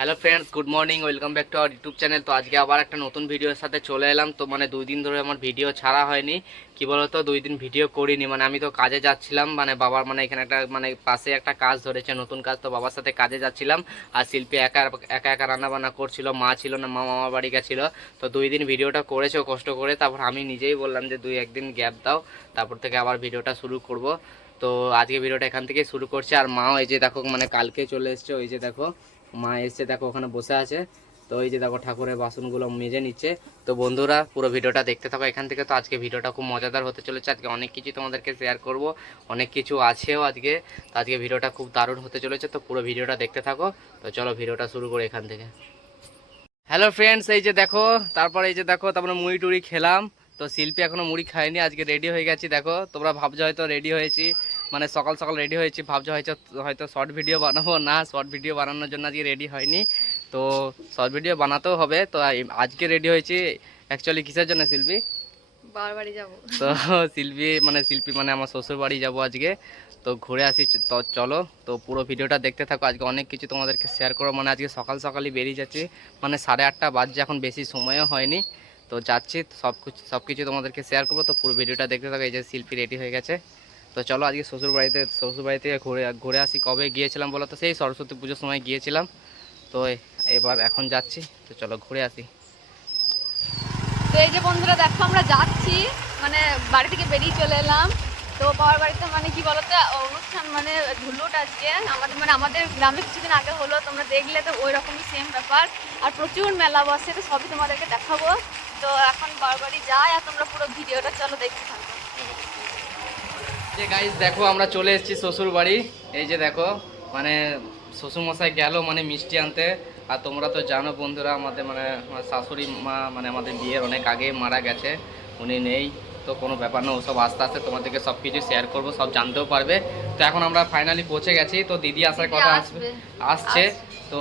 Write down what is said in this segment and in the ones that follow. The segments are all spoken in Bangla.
Hello friends, good morning, welcome back to our YouTube channel. তো আজকে আবার একটা নতুন ভিডিওর সাথে চলে এলাম। তো মানে দুই দিন ধরে আমার ভিডিও ছাড়া হয়নি। কি বলতো, দুই দিন ভিডিও করিনি। মানে আমি তো কাজে যাচ্ছিলাম মানে বাবার মানে এখানে একটা মানে পাশে একটা কাজ ধরেছে, নতুন কাজ। তো বাবার সাথে কাজে যাচ্ছিলাম। আর শিল্পী একা একা একা রান্নাবান্না করছিল, মা ছিল না, মা মামা বাড়ি গেছিল। তো দুই দিন ভিডিওটা করেছে কষ্ট করে। তারপর আমি নিজেই বললাম যে, দুই একদিন গ্যাপ দাও, তারপর থেকে আবার ভিডিওটা শুরু করব। তো আজকে ভিডিওটা এখান থেকে শুরু করছে। আর মাও এই যে দেখো মানে কালকে চলে এসছে, ওই যে দেখো। মা এসছে, দেখো ওখানে বসে আছে। তো এই যে দেখো ঠাকুরের বাসনগুলো মেজে নিচ্ছে। তো বন্ধুরা, পুরো ভিডিওটা দেখতে থাকো এখান থেকে। তো আজকে ভিডিওটা খুব মজাদার হতে চলেছে। আজকে অনেক কিছু তোমাদেরকে শেয়ার করব। অনেক কিছু আছেও আজকে। তো আজকে ভিডিওটা খুব দারুণ হতে চলেছে। তো পুরো ভিডিওটা দেখতে থাকো। তো চলো ভিডিওটা শুরু করি এখান থেকে। হ্যালো ফ্রেন্ডস এই যে দেখো, তারপরে এই যে দেখো, তারপরে মুড়ি টুড়ি খেলাম। তো শিল্পী এখনও মুড়ি খায়নি, আজকে রেডি হয়ে গেছি, দেখো। তোমরা ভাবছ হয়তো রেডি হয়েছি। মানে সকাল সকাল রেডি হয়েছি। ভাবছ হয়তো হয়তো শর্ট ভিডিও বানাবো। না শর্ট ভিডিও বানানোর জন্য আজকে রেডি হয়নি। তো শর্ট ভিডিও বানাতেও হবে। তো আজকে রেডি হয়েছি অ্যাকচুয়ালি কিসের জন্য শিল্পী? বাড়ি যাব। তো শিল্পী মানে শিল্পী মানে আমার শ্বশুর বাড়ি যাব আজকে। তো ঘুরে আসি তো চলো। তো পুরো ভিডিওটা দেখতে থাকো। আজকে অনেক কিছু তোমাদেরকে শেয়ার করো মানে আজকে সকাল সকালই বেরিয়ে যাচ্ছি। মানে সাড়ে আটটা বাজছে এখন বেশি সময়ও হয়নি। তো যাচ্ছি সব কিছু সব কিছু তোমাদেরকে শেয়ার করব। তো পুরো ভিডিওটা দেখতে থাকো। এই যে শিল্পী রেডি হয়ে গেছে। তো চলো আজকে শ্বশুর বাড়িতে শ্বশুর বাড়ি থেকে ঘুরে ঘুরে আসি। কবে গিয়েছিলাম বলো তো? সেই সরস্বতী পুজোর সময় গিয়েছিলাম। তো এবার এখন যাচ্ছি। তো চলো ঘুরে আসি। তো এই যে বন্ধুরা, দেখো আমরা যাচ্ছি। মানে বাড়ি থেকে বেরিয়ে চলে এলাম। তো বাবার বাড়িতে মানে কি বলতো, অনুষ্ঠান মানে ঢুলুট আজকে। আমাদের মানে আমাদের গ্রামে কিছুদিন আগে হলো, তোমরা দেখলে তো ওই রকমই সেম ব্যাপার। আর প্রচুর মেলা বসে, তো সবই তোমাদেরকে দেখাবো। তো এখন বাবার বাড়ি যাই আর তোমরা পুরো ভিডিওটা চলো দেখতে থাকো। যে গাইজ দেখো আমরা চলে এসেছি শ্বশুর বাড়ি এই যে দেখো মানে শ্বশুর মশাই গেল মানে মিষ্টি আনতে। আর তোমরা তো জানো বন্ধুরা আমাদের মানে আমার শাশুড়ি মা মানে আমাদের বিয়ের অনেক আগে মারা গেছে উনি নেই। তো কোনো ব্যাপার না ওসব আস্তে আস্তে তোমাদেরকে সব কিছু শেয়ার করব সব জানতেও পারবে। তো এখন আমরা ফাইনালি পৌঁছে গেছি তো দিদি আসার কথা আসবে। আসছে। তো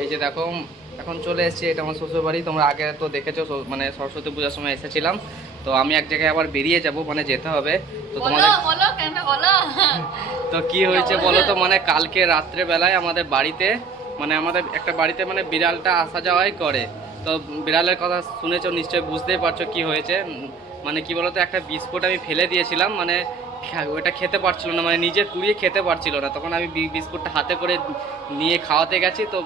এই যে দেখো এখন চলে এসেছি এটা আমার শ্বশুর বাড়ি তোমরা আগে তো দেখেছ মানে সরস্বতী পূজার সময় এসেছিলাম। তো আমি এক জায়গায় আবার বেরিয়ে যাব মানে যেতে হবে। তো বলো তোমাদের বলো কেন বলো? তো কি হয়েছে বলো। তো মানে কালকে রাত্রে বেলায় আমাদের বাড়িতে মানে আমাদের একটা বাড়িতে মানে বিড়ালটা আসা যাওয়াই করে। তো বিড়ালের কথা শুনেছো নিশ্চয়ই বুঝতেই পারছ কি হয়েছে। মানে কি বলতো একটা বিস্কুট আমি ফেলে দিয়েছিলাম মানে ওটা খেতে পারছিল না মানে নিজে কুড়িয়ে খেতে পারছিল না। তখন আমি বিস্কুটটা হাতে করে নিয়ে খাওয়াতে গেছি তো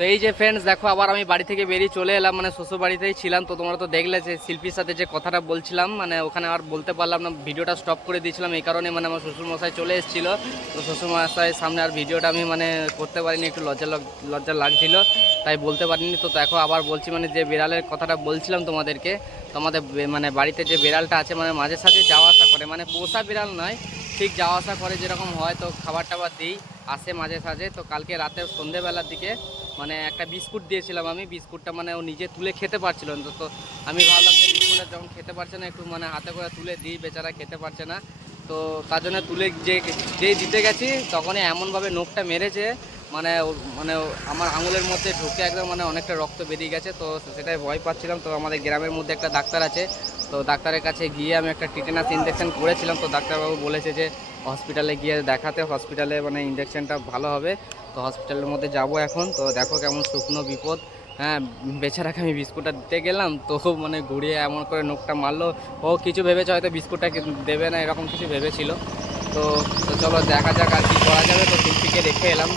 তো এই যে ফ্রেন্ডস দেখো আবার আমি বাড়ি থেকে বেরিয়ে চলে এলাম মানে শ্বশুর বাড়িতেই ছিলাম। তো তোমরা তো দেখলে যে শিল্পীর সাথে যে কথাটা বলছিলাম মানে ওখানে আর বলতে পারলাম না, ভিডিওটা স্টপ করে দিয়েছিলাম, এই কারণে মানে আমার শ্বশুর মশাই চলে এসেছিল। তো শ্বশুর মশাইয়ের সামনে আর ভিডিওটা আমি মানে করতে পারিনি, একটু লজ্জা লজ্জা লাগছিল, তাই বলতে পারিনি। তো দেখো আবার বলছি মানে যে বিড়ালের কথাটা বলছিলাম তোমাদেরকে তোমাদের মানে বাড়িতে যে বিড়ালটা আছে মানে মাঝে সাঝে যাওয়া আসা করে মানে পোষা বিড়াল নয়, ঠিক যাওয়া আসা করে যেরকম হয়, তো খাবার টাবার দিই, আসে মাঝে সাঝে। তো কালকে রাতে সন্ধেবেলার দিকে মানে একটা বিস্কুট দিয়েছিলাম আমি, বিস্কুটটা মানে ও নিজে তুলে খেতে পারছিল না। তো আমি ভাবলাম যে বিস্কুটটা যখন খেতে পারছে না, একটু মানে হাতে করে তুলে দিই, বেচারা খেতে পারছে না। তো তার জন্য তুলে যে যেই দিতে গেছি, তখনই এমনভাবে নোখটা মেরেছে মানে মানে আমার আঙুলের মধ্যে ঢুকে একদম মানে অনেকটা রক্ত বেরিয়ে গেছে। তো সেটাই ভয় পাচ্ছিলাম। তো আমাদের গ্রামের মধ্যে একটা ডাক্তার আছে। তো ডাক্তারের কাছে গিয়ে আমি একটা টিটেনাস ইঞ্জেকশন করেছিলাম। তো ডাক্তারবাবু বলেছে যে হসপিটালে গিয়ে দেখাতে হসপিটালে মানে ইঞ্জেকশনটা ভালো হবে। তো হসপিটালের মধ্যে যাব এখন। তো দেখো কেমন শুকনো বিপদ। হ্যাঁ বেচারাকে আমি বিস্কুটটা দিতে গেলাম, তো মানে ঘুরিয়ে এমন করে নোকটা মারলো। ও কিছু ভেবেছে হয়তো বিস্কুটটা দেবে না, এরকম কিছু ভেবেছিল। তো তো চলো দেখা যাক আর কি করা যাবে। তো শিল্পীকে রেখে এলাম।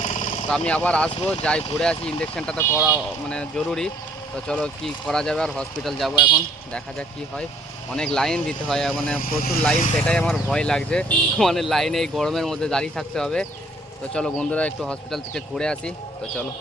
তো আমি আবার আসব, যাই ঘুরে আসি ইঞ্জেকশনটা তো করা মানে জরুরি। তো চলো কি করা যাবে আর হসপিটাল যাব এখন। দেখা যাক কি হয়। অনেক লাইন দিতে হয় মানে প্রচুর লাইন সেটাই আমার ভয় লাগছে। মানে লাইনে এই গরমের মধ্যে দাঁড়িয়ে থাকতে হবে। তো চলো বন্ধুরা একটু হসপিটাল থেকে ঘুরে আসি। তো চলো।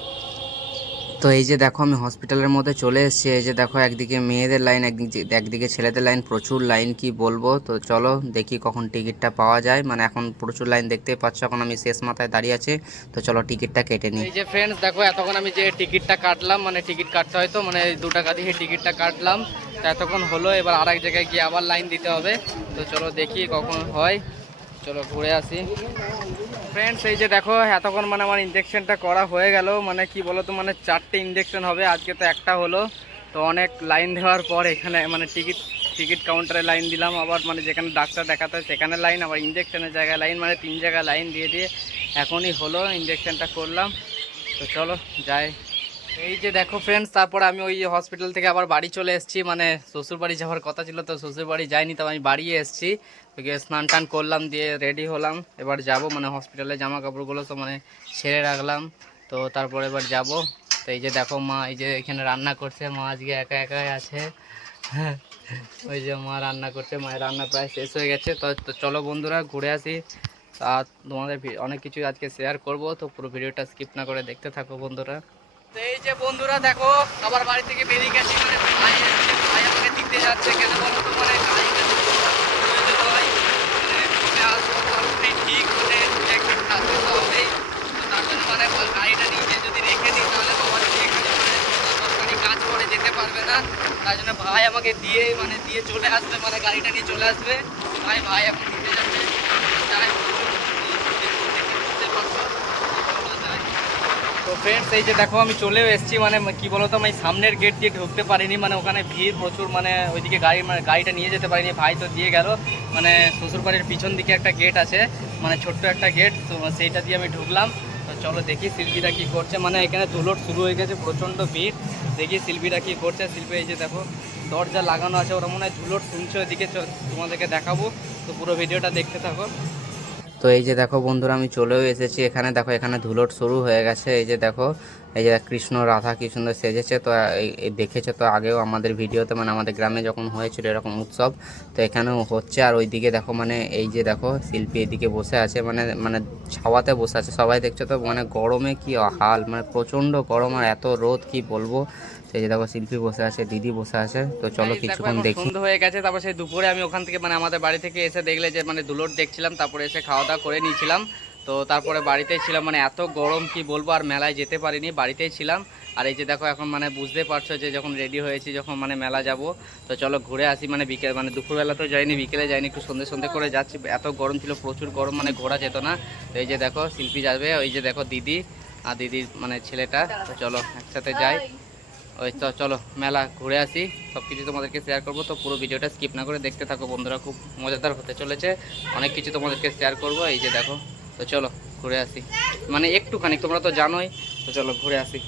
তো এই যে দেখো আমি হসপিটালের মধ্যে চলে এসেছি। এই যে দেখো একদিকে মেয়েদের লাইন একদিকে একদিকে ছেলেদের লাইন প্রচুর লাইন কি বলব? তো চলো দেখি কখন টিকিটটা পাওয়া যায়। মানে এখন প্রচুর লাইন দেখতেই পাচ্ছ এখন আমি শেষ মাথায় দাঁড়িয়ে আছি। তো চলো টিকিটটা কেটে নিই। এই যে ফ্রেন্ডস দেখো এতক্ষণ আমি যে টিকিটটা কাটলাম মানে টিকিট কাটতে হয় তো মানে দু টাকা দিয়ে টিকিটটা কাটলাম। তো এতক্ষণ হলো এবার আর এক জায়গায় গিয়ে আবার লাইন দিতে হবে। তো চলো দেখি কখন হয়। চলো ঘুরে আসি। ফ্রেন্ডস এই যে দেখো, এতক্ষণ মানে আমার ইঞ্জেকশনটা করা হয়ে গেল। মানে কি বলো তো মানে চারটে ইঞ্জেকশন হবে, আজকে তো একটা হলো। তো অনেক লাইন দেওয়ার পর এখানে মানে টিকিট টিকিট কাউন্টারে লাইন দিলাম। আবার মানে যেখানে ডাক্তার দেখাতে হয়, সেখানে লাইন আবার ইঞ্জেকশনের জায়গায় লাইন মানে তিন জায়গায় লাইন দিয়ে দিয়ে এখনই হলো ইঞ্জেকশনটা করলাম। তো চলো, যাই। এই যে দেখো ফ্রেন্ডস তারপর আমি ওই হসপিটাল থেকে আবার বাড়ি চলে এসেছি। মানে শ্বশুর বাড়ি যাওয়ার কথা ছিল তো শ্বশুর বাড়ি যাইনি, তো আমি বাড়ি এসেছি। ওকে স্নান টান করলাম, দিয়ে রেডি হলাম। এবার যাব মানে হসপিটালে জামা কাপড়গুলো তো মানে ছেড়ে রাখলাম। তো তারপর এবার যাব। তো এই যে দেখো মা, এই যে এখানে রান্না করছে। মা আজকে একা একাই আছে। হ্যাঁ ওই যে মা রান্না করছে, মায়ের রান্না প্রায় শেষ হয়ে গেছে। তো তো চলো বন্ধুরা, ঘুরে আসি। আর তোমাদের অনেক কিছু আজকে শেয়ার করব, তো পুরো ভিডিওটা স্কিপ না করে দেখতে থাকো বন্ধুরা। এই যে বন্ধুরা দেখো আবার বাড়ি থেকে বেরিয়ে গেছি মানে ভাই এসছে, ভাই আমাকে দিতে যাচ্ছে কেন বলো তো? মানে মানে ঠিক হলে দু একদিন থাকতে তো তার জন্য মানে গাড়িটা নিজে যদি রেখে দিই তাহলে বাবা যদি এখানে মানে কাজ করে যেতে পারবে না। তার জন্য ভাই আমাকে দিয়ে মানে দিয়ে চলে আসবে মানে গাড়িটা নিয়ে চলে আসবে। ভাই ভাই এখন দিতে যাচ্ছে যাই বুঝতে পারছ যাই তো ফ্রেন্ডস এই যে দেখো, আমি চলেও এসেছি মানে কি বলতো, আমি সামনের গেট দিয়ে ঢুকতে পারিনি মানে ওখানে ভিড় প্রচুর মানে ওইদিকে গাড়ি মানে গাড়িটা নিয়ে যেতে পারিনি, ভাই তো দিয়ে গেল মানে শ্বশুরবাড়ির পিছন দিকে একটা গেট আছে মানে ছোট্ট একটা গেট তো সেইটা দিয়ে আমি ঢুকলাম, তো চলো দেখি শিল্পীরা কি করছে মানে এখানে ধুলোট শুরু হয়ে গেছে, প্রচণ্ড ভিড়, দেখি শিল্পীরা কি করছে, শিল্পী এই যে দেখো, দরজা লাগানো আছে, ওরা মনে হয় ধুলোট শুনছে, ওইদিকে তোমাদেরকে দেখাবো, তো পুরো ভিডিওটা দেখতে থাকো। তো এই যে দেখো বন্ধুরা, আমি চলেও এসেছি এখানে। দেখো, এখানে ধুলোট শুরু হয়ে গেছে। এই যে দেখো, এই যে কৃষ্ণ রাধা কি সুন্দর সেজেছে। তো দেখেছে তো আগেও আমাদের ভিডিওতে মানে আমাদের গ্রামে যখন হয়েছিল এরকম উৎসব, তো এখানেও হচ্ছে। আর ওইদিকে দেখো মানে এই যে দেখো, শিল্পী এদিকে বসে আছে মানে মানে ছাওয়াতে বসে আছে। সবাই দেখছ তো মানে গরমে কি হাল মানে প্রচণ্ড গরম, আর এত রোদ কি বলব? এই যে দেখো শিল্পী বসে আছে দিদি বসে আছে। তো চলো কিছুক্ষণ দেখি। সন্ধ্যা হয়ে গেছে তারপর সেই দুপুরে আমি ওখান থেকে মানে আমাদের বাড়ি থেকে এসে দেখলে যে মানে দুলোট দেখছিলাম তারপরে এসে খাওয়া দাওয়া করে নিয়েছিলাম। তো তারপরে বাড়িতেই ছিলাম মানে এত গরম কি বলব আর মেলায় যেতে পারিনি বাড়িতেই ছিলাম। আর এই যে দেখো এখন মানে বুঝতে পারছ যে যখন রেডি হয়েছি যখন মানে মেলা যাব তো চলো ঘুরে আসি মানে বিকেল মানে দুপুরবেলা তো যাইনি বিকেলে যাইনি একটু সন্ধে সন্ধে করে যাচ্ছি। এত গরম ছিল প্রচুর গরম মানে ঘোরা যেত না। তো এই যে দেখো শিল্পী যাবে ওই যে দেখো দিদি আর দিদির মানে ছেলেটা। তো চলো একসাথে যাই। ওই তো চলো, মেলা ঘুরে আসি সব কিছু তোমাদেরকে শেয়ার করব। তো পুরো ভিডিওটা স্কিপ না করে দেখতে থাকো, বন্ধুরা, খুব মজাদার হতে চলেছে। অনেক কিছু তোমাদেরকে শেয়ার করব, এই যে দেখো। তো চলো, ঘুরে আসি। মানে একটুখানি, তোমরা তো জানোই। তো চলো, ঘুরে আসি।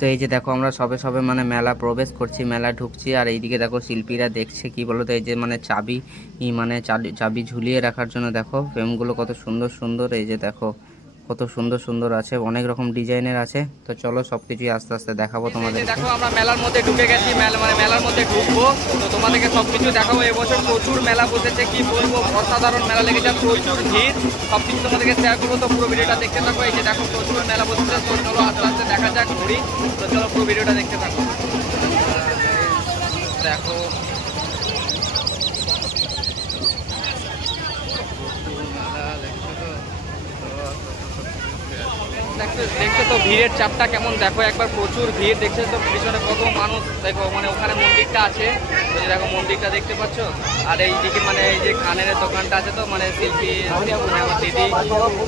তো এই যে দেখো, আমরা সবে সবে মানে মেলা প্রবেশ করছি, মেলা ঢুকছি, আর এইদিকে দেখো শিল্পীরা দেখছে কি বলো তো এই যে মানে চাবি মানে চাবি- ঝুলিয়ে রাখার জন্য দেখো ফ্রেমগুলো কত সুন্দর সুন্দর, এই যে দেখো। কত সুন্দর সুন্দর আছে, অনেক রকম ডিজাইনের আছে। তো চলো সব কিছুই আস্তে আস্তে দেখাবো তোমাদের দেখো, আমরা মেলার মধ্যে ঢুকে গেছি মানে মেলার মধ্যে ঢুকবো। তো তোমাদেরকে সব কিছু দেখাবো। এবছর প্রচুর মেলা বসেছে, কি বলব? অসাধারণ মেলা লেগেছে, প্রচুর ভিড়। সব কিছু তোমাদেরকে শেয়ার করব। তো পুরো ভিডিওটা দেখতে থাকো। এই যে দেখো, প্রচুর মেলা বসেছে। তো চলো আস্তে আস্তে দেখা যাক, ঘুরি। তো চলো পুরো ভিডিওটা দেখতে থাকো। দেখো দেখছ দেখছ তো ভিড়ের চাপটা কেমন? দেখো একবার প্রচুর ভিড়, দেখছ তো পিছনে কত মানুষ? দেখো মানে ওখানে মন্দিরটা আছে। ওই দেখো মন্দিরটা দেখতে পাচ্ছ? আর এই দিকে মানে এই যে খানের দোকানটা আছে তো মানে শিল্পী মানে দিদি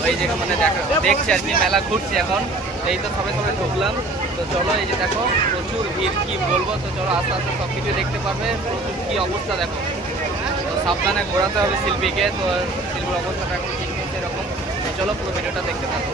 ওই যে মানে দেখা, দেখছে আর কি, মেলা ঘুরছে এখন। এই তো সবে সবে ঢুকলাম। তো চলো এই যে দেখো, প্রচুর ভিড়, কি বলব? তো চলো আস্তে আস্তে সব কিছু দেখতে পারবে। প্রচুর কি অবস্থা দেখো। তো সাবধানে ঘোরাতে হবে শিল্পীকে, তো শিল্পীর অবস্থাটা এখন ঠিক নেই সেরকম। চলো পুরো ভিডিওটা দেখতে থাকো।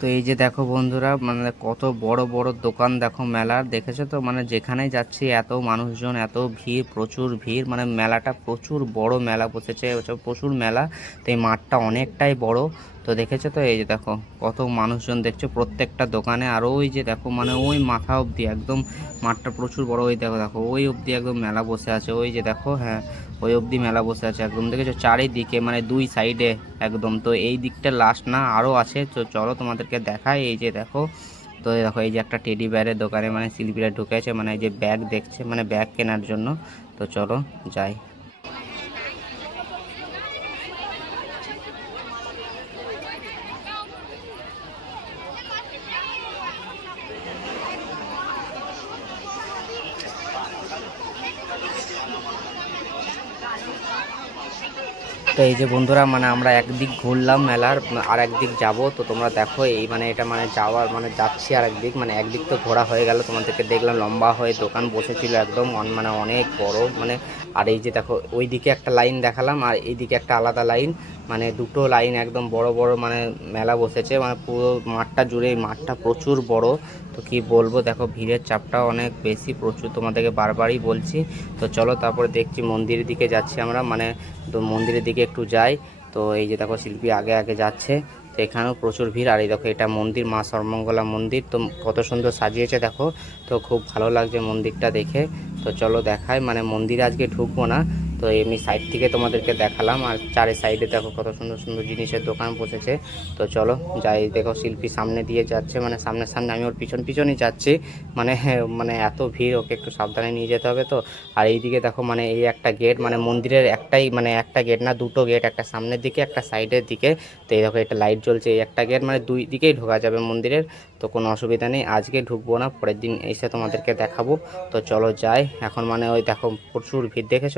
তো এই যে দেখো বন্ধুরা মানে কত বড় বড় দোকান দেখো মেলার দেখেছ তো? মানে যেখানে যাচ্ছি, এত মানুষজন, এত ভিড়, প্রচুর ভিড়। মানে মেলাটা প্রচুর বড় মেলা বসেছে প্রচুর মেলা। তো এই মাঠটা অনেকটাই বড়। তো দেখেছ তো? এই যে দেখো, কত মানুষজন দেখছ প্রত্যেকটা দোকানে। আর ওই যে দেখো মানে ওই মাথা অবধি একদম, মাঠটা প্রচুর বড়। ওই দেখো দেখো, ওই অবধি একদম মেলা বসে আছে। ওই যে দেখো হ্যাঁ ওই অবধি মেলা বসে আছে একদম। দেখেছ, চারিদিকে মানে দুই সাইডে একদম। তো এই দিকটা লাস্ট না আরও আছে। তো চলো তোমাদেরকে দেখাই। এই যে দেখো, তো দেখো, এই যে একটা টেডি ব্যারের দোকানে মানে শিল্পীরা ঢুকেছে মানে এই যে ব্যাগ দেখছে মানে ব্যাগ কেনার জন্য। তো চলো, যাই। তো এই যে বন্ধুরা মানে আমরা একদিক ঘুরলাম মেলার, আর একদিক যাব। তো তোমরা দেখো, এই মানে এটা মানে যাওয়ার মানে যাচ্ছি আর একদিক মানে একদিক তো ঘোরা হয়ে গেল। তোমাদেরকে দেখলাম, লম্বা হয়ে দোকান বসেছিল একদম মানে অনেক বড় মানে আর এই যে দেখো ওই দিকে একটা লাইন দেখালাম, আর এইদিকে একটা আলাদা লাইন। মানে দুটো লাইন একদম বড় বড় মানে মেলা বসেছে মানে পুরো মাঠটা জুড়ে মাঠটা প্রচুর বড়। তো কি বলব, দেখো ভিড়ের চাপটা অনেক বেশি, প্রচুর তোমাদেরকে বারবারই বলছি। তো চলো তারপরে দেখছি মন্দিরের দিকে যাচ্ছি আমরা মানে মন্দিরের দিকে একটু যাই। তো এই যে দেখো শিল্পী আগে আগে যাচ্ছে। তো এখানেও প্রচুর ভিড়। আর এই দেখো, এটা মন্দির, মা সর্বমঙ্গলা মন্দির। তো কত সুন্দর সাজিয়েছে, দেখো। তো খুব ভালো লাগছে মন্দিরটা দেখে। তো চলো দেখায় মানে মন্দিরে আজকে ঢুকবো না। তো এমনি সাইড থেকে তোমাদেরকে দেখালাম, আর চারি সাইডে দেখো কত সুন্দর সুন্দর জিনিসের দোকান বসেছে। তো চলো যাই, দেখো শিল্পী সামনে দিয়ে যাচ্ছে মানে সামনে সামনে আমি ওর পিছন পিছনই যাচ্ছি। মানে মানে এত ভিড়, ওকে একটু সাবধানে নিয়ে যেতে হবে তো। আর এইদিকে দেখো মানে এই একটা গেট মানে মন্দিরের একটাই মানে একটা গেট না, দুটো গেট একটা সামনের দিকে, একটা সাইডের দিকে। তো এই দেখো এটা লাইট জ্বলছে, এই একটা গেট মানে দুই দিকেই ঢোকা যাবে মন্দিরের। তো কোনো অসুবিধা নেই, আজকে ঢুকবো না, পরের দিন এসে তোমাদেরকে দেখাবো। তো চলো যাই, এখন মানে ওই দেখো প্রচুর ভিড়, দেখেছ?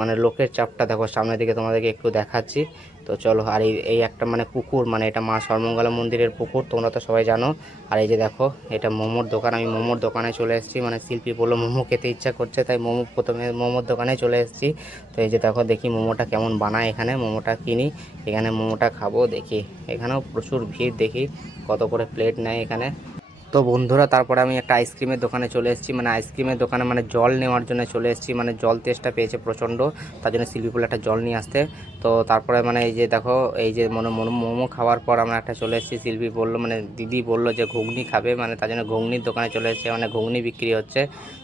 মানে লোকের চাপটা দেখো, সামনের দিকে তোমাদেরকে একটু দেখাচ্ছি। তো চলো, আর এই একটা মানে পুকুর মানে এটা মা সর্বমঙ্গলা মন্দিরের পুকুর, তোমরা তো সবাই জানো। আর এই যে দেখো, এটা মোমোর দোকান, আমি মোমোর দোকানে চলে এসেছি। মানে শিল্পী বলল, মোমো খেতে ইচ্ছা করছে তাই মোমো প্রথমে মোমোর দোকানে চলে এসেছি। তো এই যে দেখো, দেখি মোমোটা কেমন বানায় এখানে, মোমোটা কিনি। এখানে মোমোটা খাব, দেখি। এখানেও প্রচুর ভিড়, দেখি কত করে প্লেট নেয় এখানে। তো বন্ধুরা, তারপরে আমি একটা আইসক্রিমের দোকানে চলে এসেছি। মানে আইসক্রিমের দোকানে মানে জল নেওয়ার জন্য চলে এসেছি। মানে জল তেষ্টা পেয়েছে প্রচণ্ড, তার জন্য শিল্পী বলে একটা জল নিয়ে আসতে। তো তারপরে মানে এই যে দেখো, এই যে মনে মনে, মোমো খাওয়ার পর আমরা একটা চলে এসেছি। শিল্পী বলল মানে দিদি বলল যে ঘুগনি খাবে। মানে তার জন্য ঘুগনির দোকানে চলে এসেছে। মানে ঘুগনি বিক্রি হচ্ছে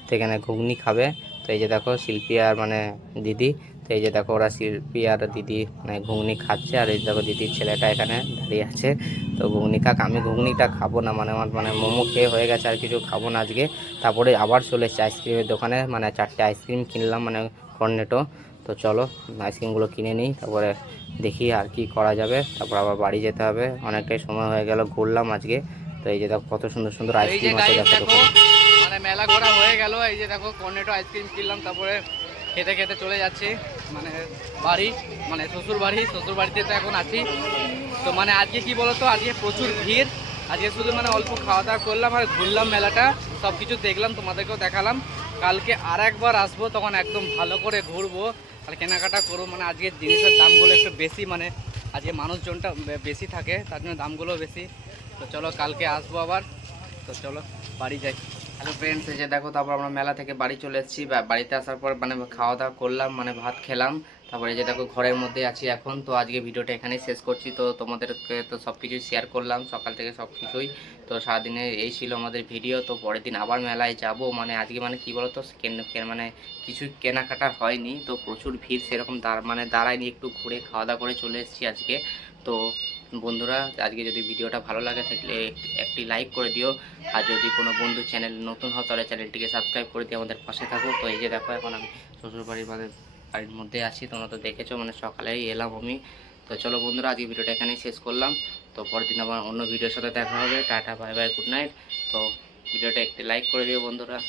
সেখানে ঘুগনি খাবে। তো এই যে দেখো, শিল্পী আর মানে দিদি। তো এই যে দেখো ওরা শিল্পী আর দিদি মানে ঘুগনি খাচ্ছে আর এই দেখো দিদির ছেলেটা এখানে দাঁড়িয়ে আছে। তো ঘুগনি খাক আমি ঘুগনিটা খাব না মানে আমার মানে মোমো খেয়ে হয়ে গেছে আর কিছু খাব না আজকে। তারপরে আবার চলে এসেছি আইসক্রিমের দোকানে মানে চারটে আইসক্রিম কিনলাম মানে কর্নেটো। তো চলো আইসক্রিমগুলো কিনে নিই তারপরে দেখি আর কি করা যাবে। তারপর আবার বাড়ি যেতে হবে অনেকটাই সময় হয়ে গেল ঘুরলাম আজকে। তো এই যে দেখো কত সুন্দর সুন্দর আইসক্রিম আছে দেখো মানে মেলা ঘোরা হয়ে গেল এই যে দেখো কর্নেটো আইসক্রিম কিনলাম তারপরে খেতে খেতে চলে যাচ্ছি মানে বাড়ি মানে শ্বশুর বাড়ি, শ্বশুর বাড়িতে তো এখন আছি। তো মানে আজকে কি বলতো, আজকে প্রচুর ভিড়। আজকে শুধু মানে অল্প খাওয়া দাওয়া করলাম আর ঘুরলাম মেলাটা সব কিছু দেখলাম, তোমাদেরকেও দেখালাম। কালকে আর একবার আসব, তখন একদম ভালো করে ঘুরবো। আর কেনাকাটা করব মানে আজকের জিনিসের দামগুলো একটু বেশি মানে আজকে মানুষজনটা বেশি থাকে, তার জন্য দামগুলো বেশি। তো চলো কালকে আসব আবার। তো চলো, বাড়ি যাই। হ্যালো ফ্রেন্ডস এই যে দেখো, তারপর আমরা মেলা থেকে বাড়ি চলে এসেছি। বাড়িতে আসার পর মানে খাওয়া দাওয়া করলাম মানে ভাত খেলাম। তারপরে যে দেখো, ঘরের মধ্যে আছি এখন। তো আজকে ভিডিওটা এখানেই শেষ করছি। তো তোমাদেরকে তো সব কিছুই শেয়ার করলাম, সকাল থেকে সব কিছুই। তো সারাদিনে এই ছিল আমাদের ভিডিও তো পরের দিন আবার মেলায় যাব। মানে আজকে মানে কি কেন- কেন- মানে কিছু কেনাকাটা হয়নি। তো প্রচুর ভিড় সেরকম দাঁড় মানে দাঁড়ায়নি। একটু ঘুরে খাওয়া দাওয়া করে চলে এসেছি আজকে। তো বন্ধুরা, আজকে যদি ভিডিওটা ভালো লাগে থাকলে একটি- লাইক করে দিও। আর যদি কোনো বন্ধু চ্যানেল নতুন হয় তাহলে চ্যানেলটিকে সাবস্ক্রাইব করে দিয়ে আমাদের পাশে থাকো। তো এই যে দেখো, এখন আমি শ্বশুরবাড়ির মানে বাড়ির মধ্যে আছি, তোমরা তো দেখেছ মানে সকালেই এলাম আমি। তো চলো বন্ধুরা, আজকে ভিডিওটা এখানেই শেষ করলাম। তো পরের দিন আবার অন্য ভিডিওর সাথে দেখা হবে। Tata, bye bye, good night. তো ভিডিওটা একটি লাইক করে দিও বন্ধুরা।